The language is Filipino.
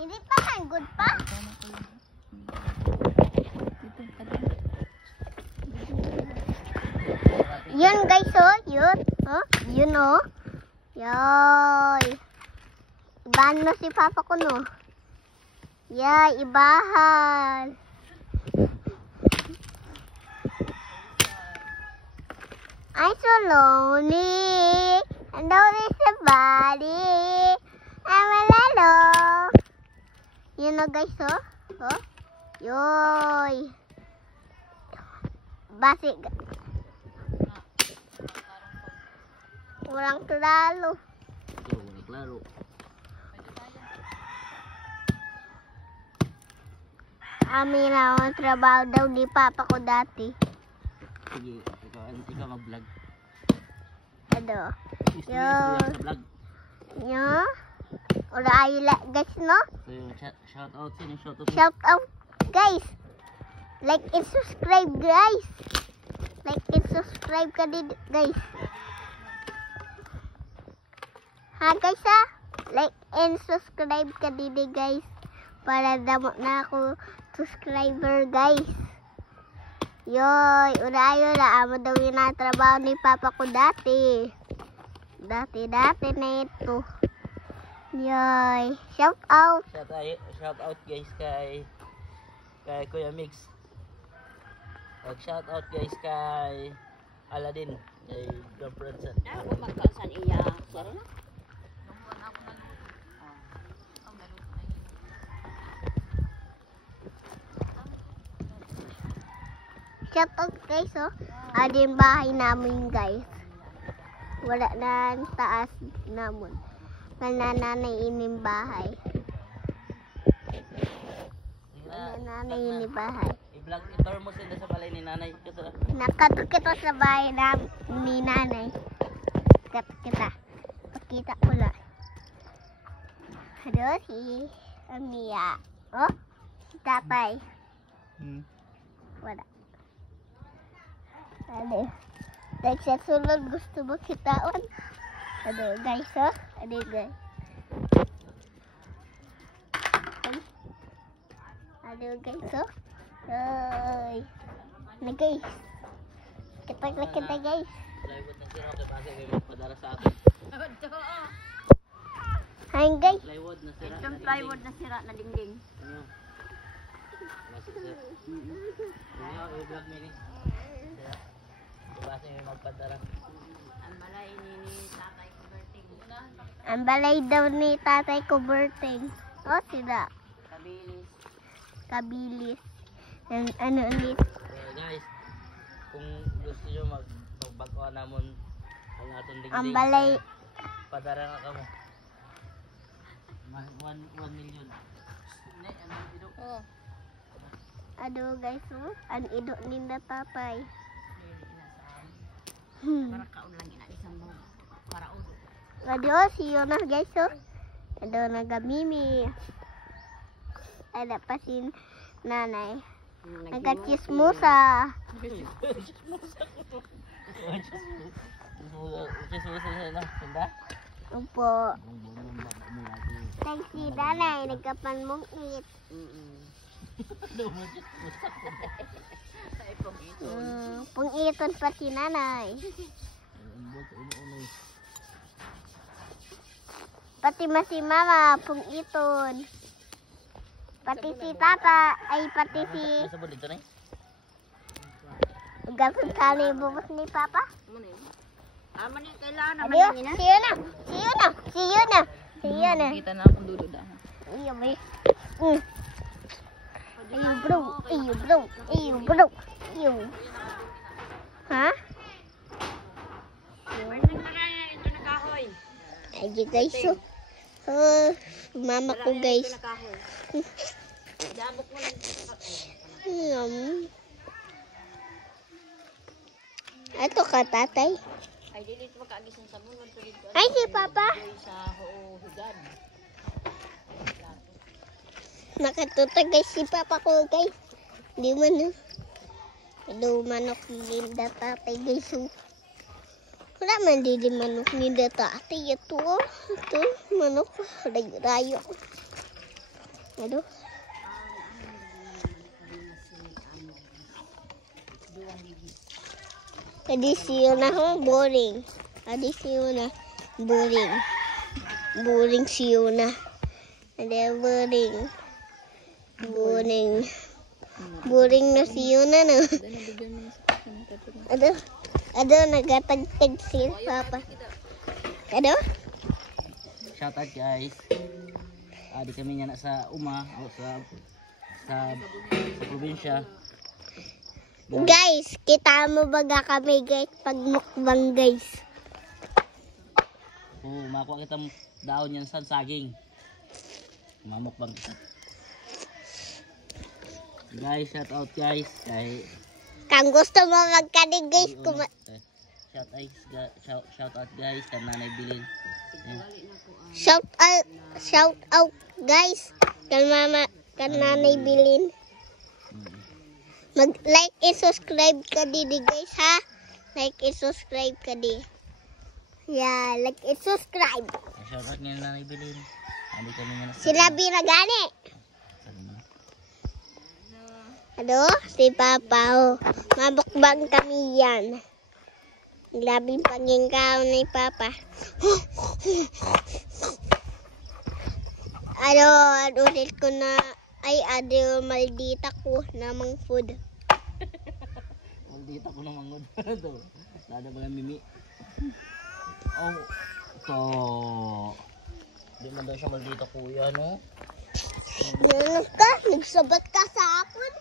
Hindi pa good pa? Yun guys, oh. Yun. Oh. Yun, oh. Yoy. Ibahan mo si Papa ko, no? Yay, ibahan. I'm so lonely. And don't miss somebody. I'm alone. Yun na guys, oh. Oh. Yoy. Basi. Walang klaro. Walang klaro. Amin na ang trabaho daw ni Papa ko dati. Sige, ikaw mag-vlog. Ano? Yung vlog. Yo. Ora ay guys, no? So yung shout out, sino shout out? Shout out guys. Like and subscribe guys. Like and subscribe ka din guys. Ha guys ha? Like and subscribe ka din guys. Para damo na ako subscriber guys. Yoy, urayo na amo daw yung natrabaho ni Papa ko dati. Dati na ito. Yoy, shout out. Shout out guys kay Kuya Mix. Shout out guys kay Aladdin, kay girlfriend sa. Ako magkasan iya. Sara na. Shout out guys, oh. Adi yung bahay namin guys. Wala na ang taas namin. Nananay ining bahay. Nananay ining bahay. I-vlog, i-tour mo sila sa balay ni nanay. Nakatukito sa bahay ni nanay. Kita. Pakita ko lang. Hello, si Amia. Oh, si Tatay. Wala. Ano? Like sa sunod gusto mo kitaon? Ano guys, oh? Ano guys? Ano guys, oh? Ay. Ano guys? Kita guys. Plywood ng sira kay base may magpadara sa akin. Hi guys. Plywood na sira. Itong plywood na sira na dingding. Ano? I-vlog mo ni. Base may magpadara. Ang balay ni tatay ko birthday. Ang balay daw ni tatay ko birthday. Oh, sila. Kabilis. Ano ulit? Guys, kung gusto nyo magbagwa namon ang atong dingding. Ang balay. Padara na kamo. 1 million. Oh. Ano guys, oh? Ang ido ni tatay. Para kaon lang ina isang mo. Para udo. Adios, see you na guys, oh. Ano na gamimi. Ada pa si nanay. Nagkachismusa. Chismusa na, tinda? Opo. Thanks si nanay, nagkapanmungit. Pungiton pa si nanay. Pati si mama, pungiton. Pati si tata, ay pati si... Sabon dito na eh? Gapon kali bubos ni papa. Aman ni kailangan naman Adios, ni na. see you na. Kita na akong dudo da. Iyo, may. Iyo, bro. Ha? Ito na kahoy. Ay, guys, so. Mama ko, guys. Dabok mo lang. Ito ka, tatay. Ay, dili ito makaagis ng sabon. Ay, si papa. Sa hugad. Nakatuta, guys, si papa ko, guys. Di man, no? Hello, manok linda, tatay, guys. Wala man di manok ni dati. Ito, manok. Rayo. Ano? Adisiyo na ho, boring. Adisiyo na, boring. Boring siyo na. Ada boring. Boring. Boring na siyo na, no? Ada nagatagtag si Papa. Ano? Shoutout guys. Di kami nga na sa Uma o sa probinsya. Guys, kita mo baga kami guys pag mukbang guys. Oo, makuha kita daon yan sa saging. Mamukbang kita. Guys, shout out guys. Kung gusto mo magkanig guys, shout out guys sa Nanay Bilin. shout out guys kay mama, kay Nanay Bilin. Mag-like and subscribe ka di guys ha. Like and subscribe ka di. Yeah, like and subscribe. Shout out nga Nanay Bilin. Hindi kami nga Sila binagani. Ano? Si Papa oh. Mabukbang kami yan. Labing pangingkaw ni Papa. Ulit ko na ay ado maldita ko namang food. Maldita ko namang food. Lada ba mimi? Oh, to. Di man daw siya maldita kuya, no? Ganun ka? Nagsabat ka sa akin?